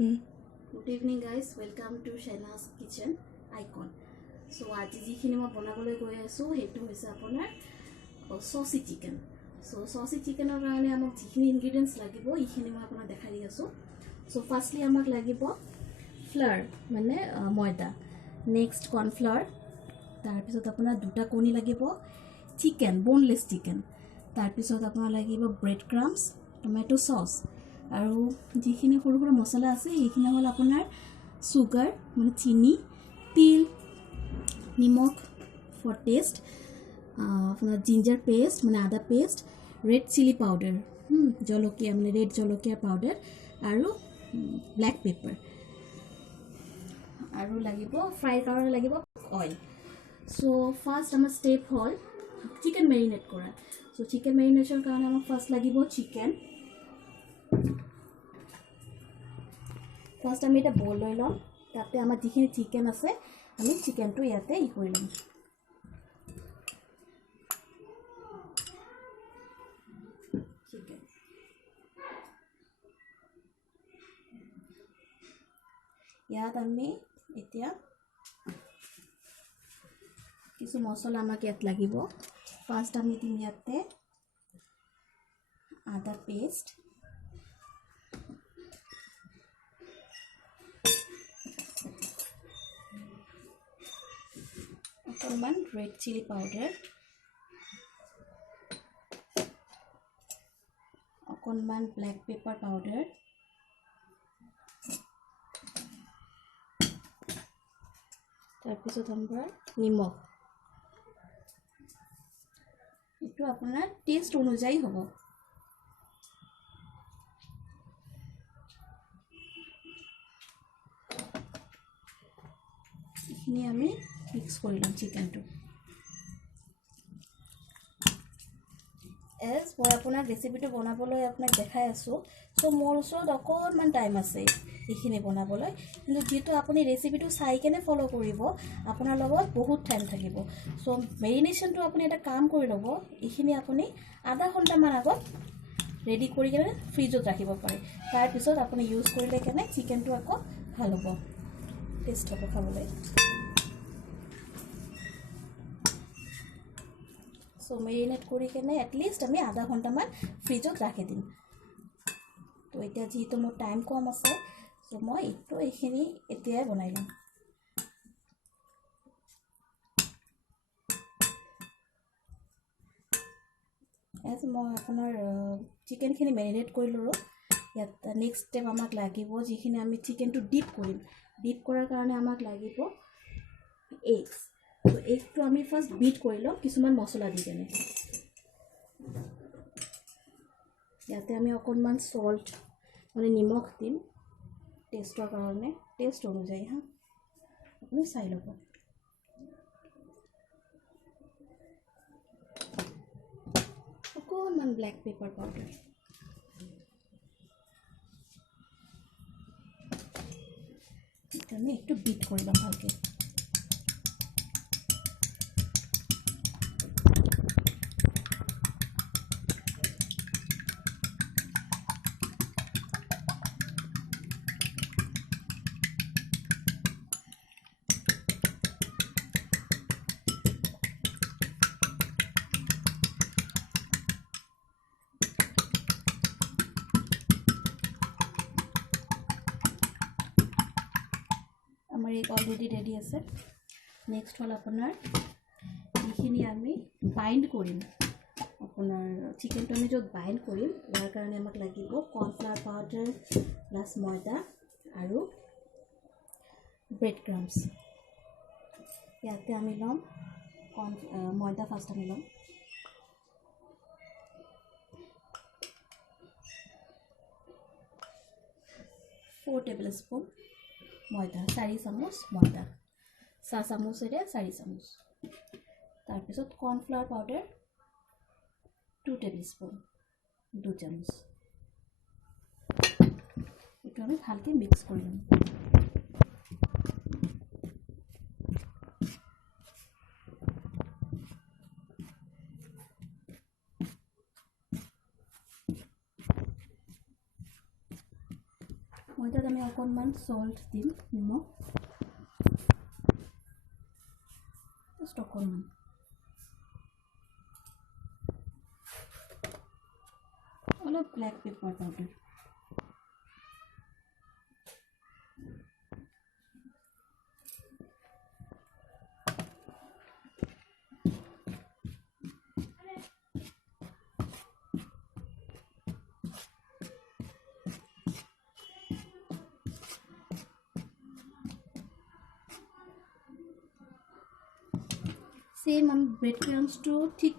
Good evening guys, welcome to Saucey Kitchen icon. So আজি যিখিনি মই বনাবলৈ গৈ আছো হেতু হৈছে আপোনাৰ saucy chicken. So saucy chickenৰ কাৰণে আমাক যিখিনি ingredients লাগিব ইখিনি মই আপোনাক দেখাই দি আছো. So firstly আমাক লাগিব flour মানে ময়দা, next corn flour, তাৰ পিছত আপোনাৰ দুটা কণী লাগিব, chicken boneless chicken, তাৰ পিছত আপোনাৰ লাগিব bread crumbs, tomato sauce আৰু যিখিনি সৰু সৰু মছলা আছে এইখিনি হ'ল আপোনাৰ সুগাৰ মানে চিনি, তিল, নিমখ for taste, আপোনাৰ ginger paste মানে আদা পেষ্ট, red chili powder, জলকীয়া মানে red জলকীয়া পাউডাৰ আৰু black pepper আৰু লাগিব ফ্ৰাই কাৰণে লাগিব অইল. সো ফাৰ্স্ট আমাৰ স্টেপ হ'ল চিকেন মেৰিনেট কৰা. সো চিকেন মেৰিনেশন কাৰণে আমাক ফাৰ্স্ট লাগিব চিকেন. ফাৰ্স্ট আমি এটা বল লৈ লম, তাতে আমাৰ যিখিনি চিকেন আছে আমি চিকেনটো ইয়াতে কৰি লম. চিকেন ইয়াত আমি এতিয়া কিছু মছলা আমাক ইয়াত লাগিব. ফাৰ্স্ট আমি দিম ইয়াতে আদা পেষ্ট, অকণমান red chili powder, অকণমান black pepper powder, তাৰপিছত আমাৰ নিমখ. এইটো আপোনাৰ টেষ্ট অনুযায়ী হ'ব. এইখিনি আমি মিক্স কৰি লম চিকেনটো. এজ মই আপোনাক ৰেচিপিটো বনাবলৈ আপোনাক দেখাই আছোঁ. চ' মোৰ ওচৰত অকণমান টাইম আছে এইখিনি বনাবলৈ, কিন্তু যিহেতু আপুনি ৰেচিপিটো চাই কেনে ফ'ল' কৰিব আপোনাৰ লগত বহুত টাইম থাকিব. চ' মেৰিনেশ্যনটো আপুনি এটা কাম কৰি ল'ব, এইখিনি আপুনি আধা ঘণ্টামান আগত ৰেডি কৰি কেনে ফ্ৰিজত ৰাখিব পাৰে. তাৰপিছত আপুনি ইউজ কৰিলে কেনে চিকেনটো আকৌ ভাল হ'ব, টেষ্ট হ'ব খাবলৈ. সো মেৰিনেট কৰি কেনে এটলিষ্ট আমি আধা ঘণ্টামান ফ্ৰিজত ৰাখি দিম. তো এতিয়া যিহেতু মোৰ টাইম কম আছে, সো মই এইখিনি এতিয়াই বনাই লম. এজ মই আপোনাৰ চিকেনখিনি মেৰিনেট কৰি ল'লোঁ. ইয়াত নেক্সট ষ্টেপ আমাক লাগিব যিখিনি আমি চিকেনটো ডিপ কৰিম. ডিপ কৰাৰ কাৰণে আমাক লাগিব এগছ. তো এগটো আমি ফাৰ্ষ্ট বিট কৰি লওঁ কিছুমান মছলা দি কেনে. ইয়াতে আমি অকণমান সল্ট মানে নিমখ দিম টেষ্টৰ কাৰণে, টেষ্ট অনুযায়ী আপুনি চাই ল'ব. অকণমান ব্লেক পেপাৰ পাউডাৰ. আমি একটু বিট কৰি ল'ম ভালকৈ. আমাৰ এই অলৰেডি ৰেডি আছে. নেক্সট হ'ল আপোনাৰ এইখিনি আমি বাইণ্ড কৰিম. আপোনাৰ চিকেনটো আমি য'ত বাইণ্ড কৰিম ইয়াৰ কাৰণে আমাক লাগিব কৰ্ণফ্লাৱাৰ পাউডাৰ প্লাছ ময়দা আৰু ব্ৰেড ক্ৰাম্বছ. ইয়াতে আমি ল'ম ময়দা ফাৰ্ষ্ট আমি ল'ম. ফ'ৰ টেবল স্পুন ময়দা, 4 চামুচ ময়দা, 4 চামুচেৰে 4 চামুচ. তাৰপিছত কৰ্ণফ্লাৱাৰ পাউডাৰ 2 টেবল স্পুন, 2 চামুচ. এইটো আমি ভালকৈ মিক্স কৰি ল'ম. ময়দাত আমি অকণমান সল্ট দিম, নিমখ জাষ্ট অকণমান, অলপ ব্লেক পেপাৰ পাউডাৰ, সেম আমি ব্ৰেড ক্ৰাম্বছটো ঠিক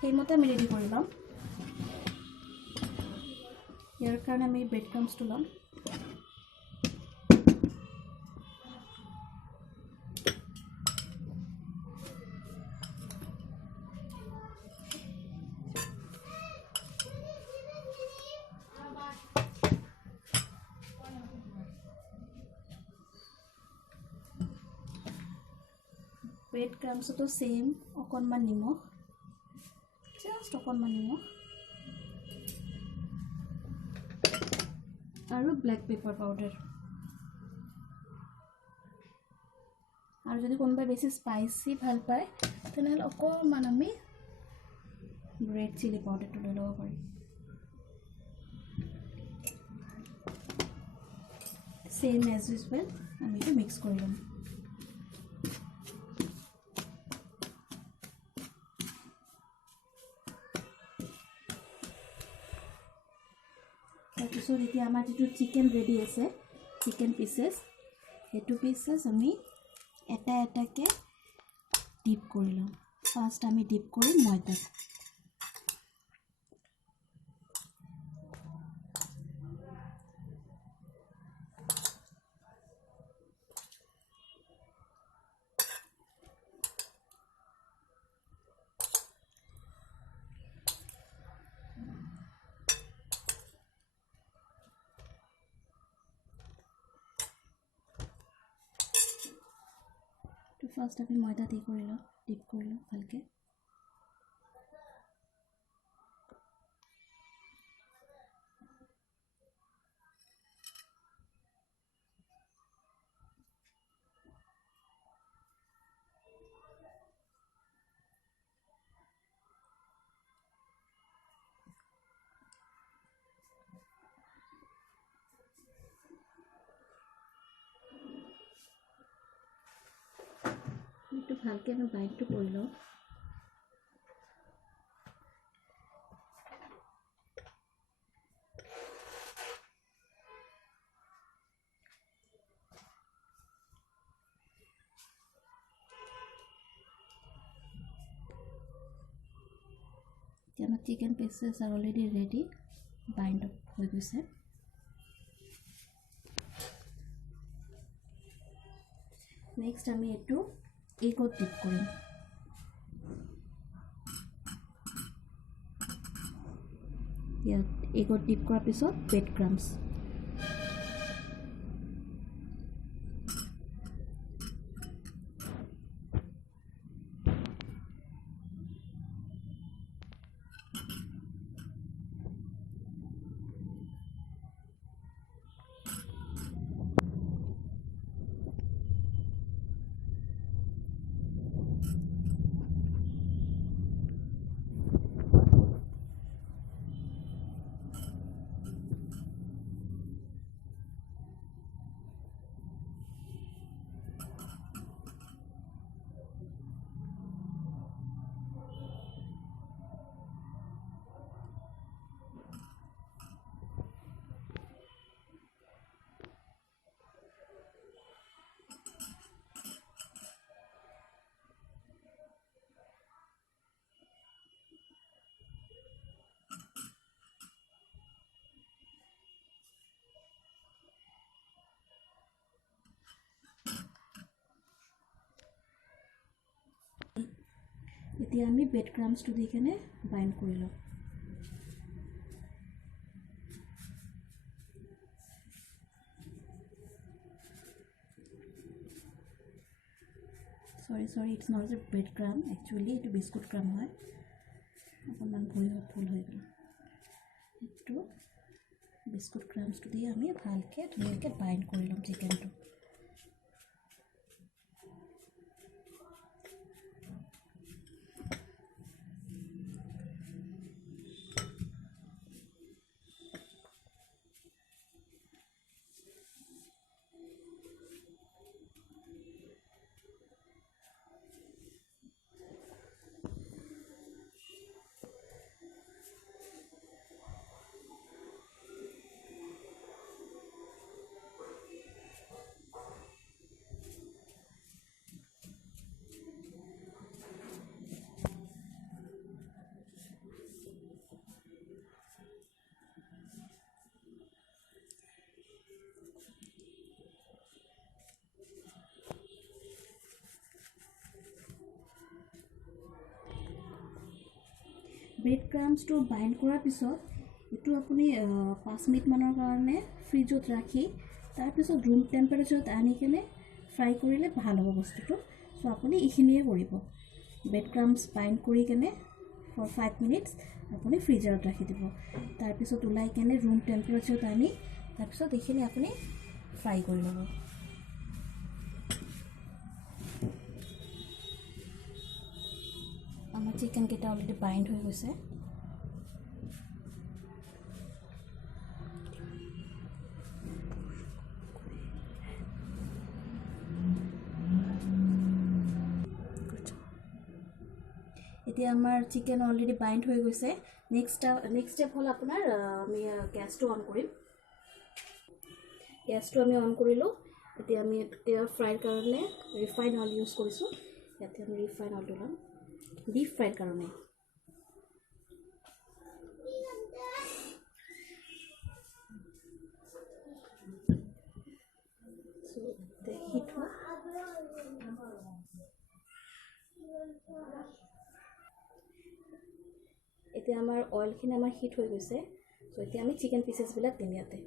সেইমতে আমি ৰেডি কৰি ল'ম। ইয়াৰ কাৰণে আমি ব্ৰেড ক্ৰাম্বছটো ল'ম। ব্ৰেড ক্ৰাম্বছতো সেম অকণমান নিমখ, জাষ্ট অকণমান নিমখ আৰু ব্লেক পেপাৰ পাউডাৰ। আৰু যদি কোনোবাই বেছি স্পাইচি ভাল পায় তেনেহ'লে অকণমান আমি ৰেড চিলি পাউডাৰটো লৈ ল'ব পাৰি। সেম এজ ইউজুৱেল আমি এইটো মিক্স কৰি ল'ম। তাৰপিছত এতিয়া আমাৰ যিটো চিকেন ৰেডি আছে, চিকেন পিচেছ, সেইটো পিচেছ আমি এটা এটাকৈ ডিপ কৰি লওঁ। ফাৰ্ষ্ট আমি ডিপ কৰিম ময়দাত। ফাৰ্ষ্ট আমি ময়দা ডিপ কৰি লওঁ ভালকৈ। এইটো ভালকৈ আমি বাইণ্ডটো কৰি লওঁ। এতিয়া আমাৰ chicken pieces are already ready, bind হৈ গৈছে। নেক্সট আমি এইটো এগত ডিপ কৰিম। ইয়াত এগত ডিপ কৰাৰ পিছত ব্ৰেড ক্ৰাম্বছ, এতিয়া আমি ব্ৰেড ক্ৰাম্বছটো দি কেনে বাইণ্ড কৰি লওঁ। sorry it's not a bread crumb, actually এইটো বিস্কুট ক্ৰাম হয়। অকণমান ভুল হৈ গ'ল। এইটো বিস্কুট ক্ৰাম্বছটো দি আমি ভালকৈ ধুনীয়াকৈ বাইণ্ড কৰি ল'ম চিকেনটো। ব্ৰেড ক্ৰাম্বছটো বাইণ্ড কৰাৰ পিছত এইটো আপুনি 5 মিনিটমানৰ কাৰণে ফ্ৰিজত ৰাখি তাৰপিছত ৰুম টেম্পাৰেচাৰত আনি কেনে ফ্ৰাই কৰিলে ভাল হ'ব বস্তুটো। চ' আপুনি এইখিনিয়ে কৰিব, ব্ৰেড ক্ৰাম্বছ বাইণ্ড কৰি কেনে ফৰ 5 মিনিটছ আপুনি ফ্ৰিজাৰত ৰাখি দিব, তাৰপিছত ওলাই কেনে ৰুম টেম্পাৰেচাৰত আনি তাৰপিছত এইখিনি আপুনি ফ্ৰাই কৰি ল'ব। আমাৰ চিকেনকেইটা অলৰেডি বাইণ্ড হৈ গৈছে। এতিয়া আমাৰ চিকেন অলৰেডি বাইণ্ড হৈ গৈছে। নেক্সট ষ্টেপ হ'ল আপোনাৰ আমি গেছটো অন কৰিম। গেছটো আমি অন কৰিলোঁ। এতিয়া আমি ফ্ৰাইৰ কাৰণে ৰিফাইন অইল ইউজ কৰিছোঁ। ইয়াতে আমি ৰিফাইন অইলটো ল'ম ডিপ ফ্ৰাইৰ কাৰণে। এতিয়া আমাৰ অইলখিনি হিট হৈ গৈছে। চ' এতিয়া আমি চিকেন পিচেছবিলাক দিম ইয়াতে।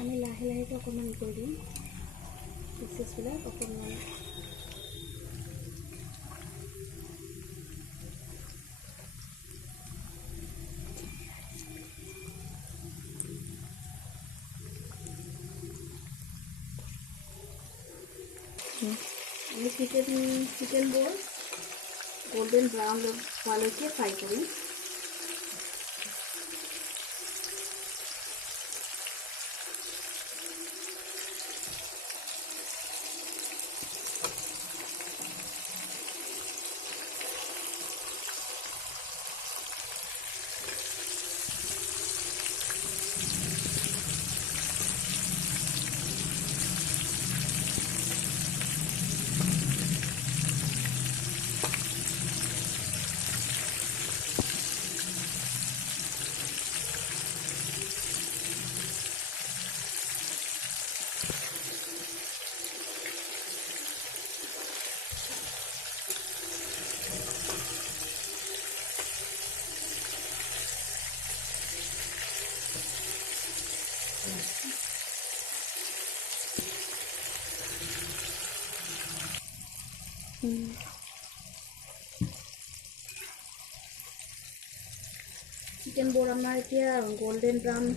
আমি লাহে লাহেকৈ অকণমান কৰি দিম পিচেছবিলাক অকণমান। আমি চিকেনবোৰ গোল্ডেন ব্ৰাউন হোৱালৈকে ফ্ৰাই কৰিম। চিকেনবোৰ আমাৰ এতিয়া গোল্ডেন ব্ৰাউন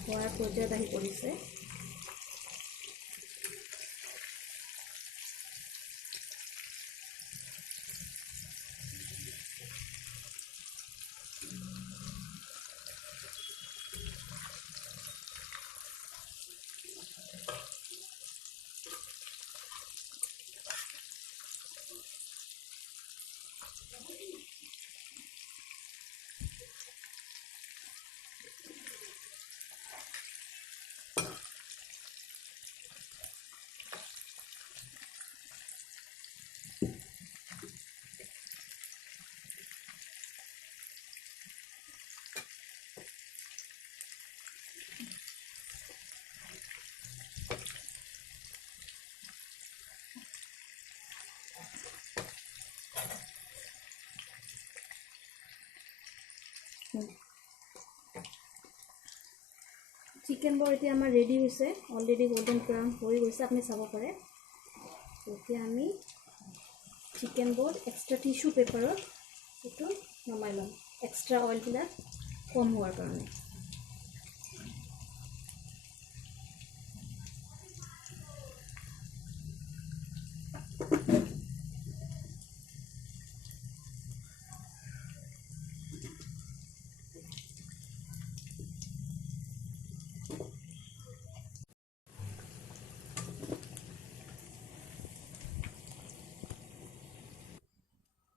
হোৱাৰ পৰ্যায়ত আহি পৰিছে। চিকেন বৰ এতিয়া আমাৰ ৰেডি হৈছে, অলৰেডি গোল্ডেন ব্ৰাউন হৈ গৈছে, আপুনি চাব পাৰে। এতিয়া আমি চিকেন বৰ এক্সট্ৰা টিশ্যু পেপাৰত এইটো নমাই ল'ম, এক্সট্ৰা অইলবিলাক কম হোৱাৰ কাৰণে।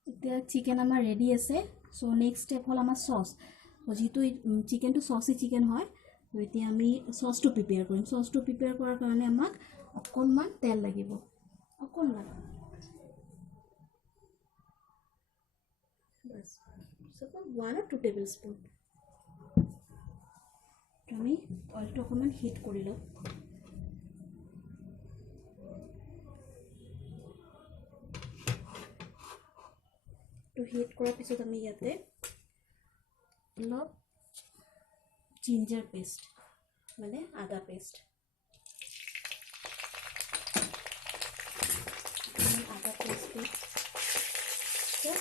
এতিয়া চিকেন আমাৰ ৰেডি আছে। চ' নেক্সট ষ্টেপ হ'ল আমাৰ চচ। যিহেতু চিকেনটো চচি চিকেন হয়, তো এতিয়া আমি চচটো প্ৰিপেয়াৰ কৰিম। চচটো প্ৰিপেয়াৰ কৰাৰ কাৰণে আমাক অকণমান তেল লাগিব, অকণমান। Bus 1 or 2 table spoon. আমি অইলটো অকণমান হিট কৰি লওঁ। তো হিট কৰাৰ পিছত আমি ইয়াতে অলপ জিঞ্জাৰ পেষ্ট, মানে আদা পেষ্ট, আদা পেষ্টটো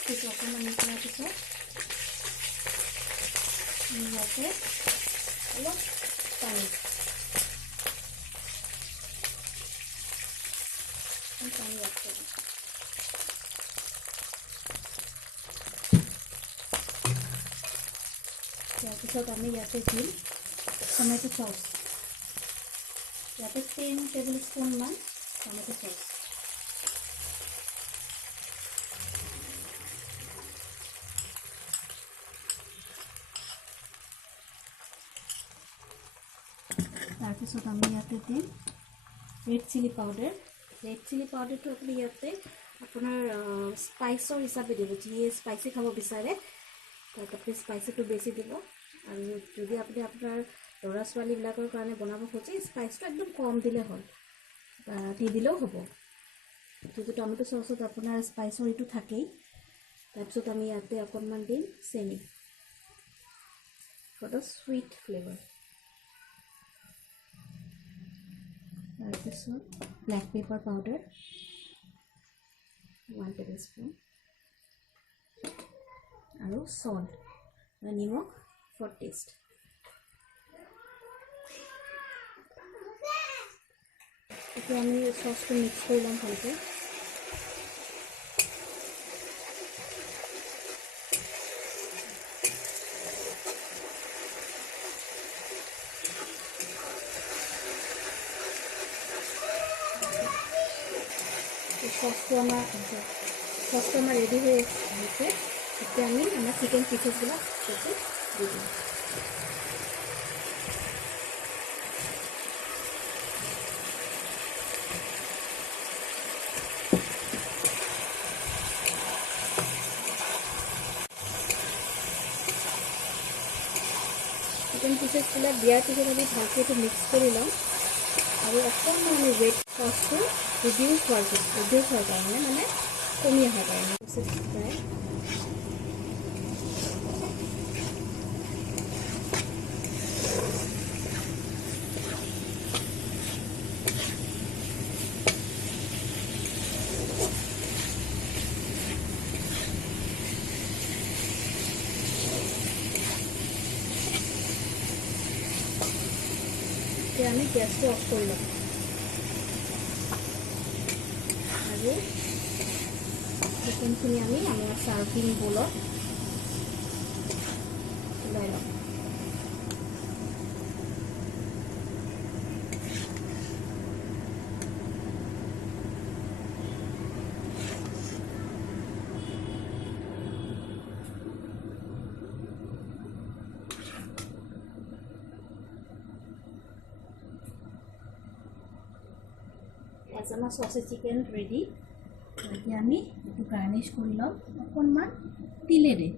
পিছত অকণমান কৰাৰ পিছত আমি ইয়াতে অলপ পানী এড কৰিম। তাৰপিছত আমি ইয়াতে দিম টমেটো চচ, ইয়াতে 10 টেবল স্পুনমান টমেটো চচ। তাৰপিছত আমি ইয়াতে দিম red chili powder. Red chili পাউডাৰটো আপুনি ইয়াতে আপোনাৰ স্পাইচৰ হিচাপে দিব, যিয়ে স্পাইচি খাব বিচাৰে তাত আপুনি স্পাইচিটো বেছি দিব। আৰু যদি আপুনি আপোনাৰ ল'ৰা ছোৱালীবিলাকৰ কাৰণে বনাব খোজে, স্পাইচটো একদম কম দিলে হ'ল, বা দি দিলেও হ'ব। যিহেতু টমেটো চচত আপোনাৰ স্পাইচৰ এইটো থাকেই। তাৰপিছত আমি ইয়াতে অকণমান দিম চেনি ফৰ দ্য চুইট ফ্লেভাৰ। তাৰপিছত black paper powder 1 table spoon, আৰু সল্ট বা নিমখ ফৰ টেষ্ট। এতিয়া আমি চচটো মিক্স কৰি ল'ম ভালকৈ। চচটো আমাৰ ৰেডি হৈ আহিছে। এতিয়া আমি আমাৰ চিকেন পিচেছবিলাক ইয়াতে দি দিম। চিকেন পিচেছবিলাক দিয়াৰ পিছত আমি ভালকৈ এইটো মিক্স কৰি ল'ম। আৰু অকণমান আমি ৱেট চচটো ৰিডিউচ হোৱাৰ কাৰণে, মানে কমি অহাৰ কাৰণে প্ৰায় এতিয়া আমি গেছটো অফ কৰি ল'ম আৰু চিকেনখিনি আমি আমাৰ চাৰ্ভিং বলত লৈ ল'ম। আমাৰ saucy chicken ready। এতিয়া আমি এইটো গাৰ্নিছ কৰি ল'ম অকণমান তিলেৰে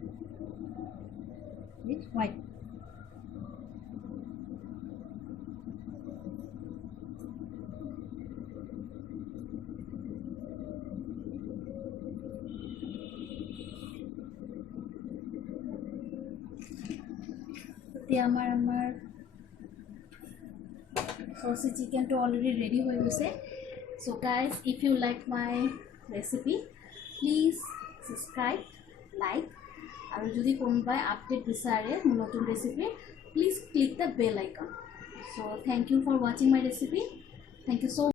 উইথ হোৱাইট। এতিয়া আমাৰ saucy chicken to already ready হৈ গৈছে so guys if you like my recipe please subscribe like আৰু যদি কোনোবাই আপডেট বিচাৰে মোৰ নতুন recipe please click the bell icon so thank you for watching my recipe thank you so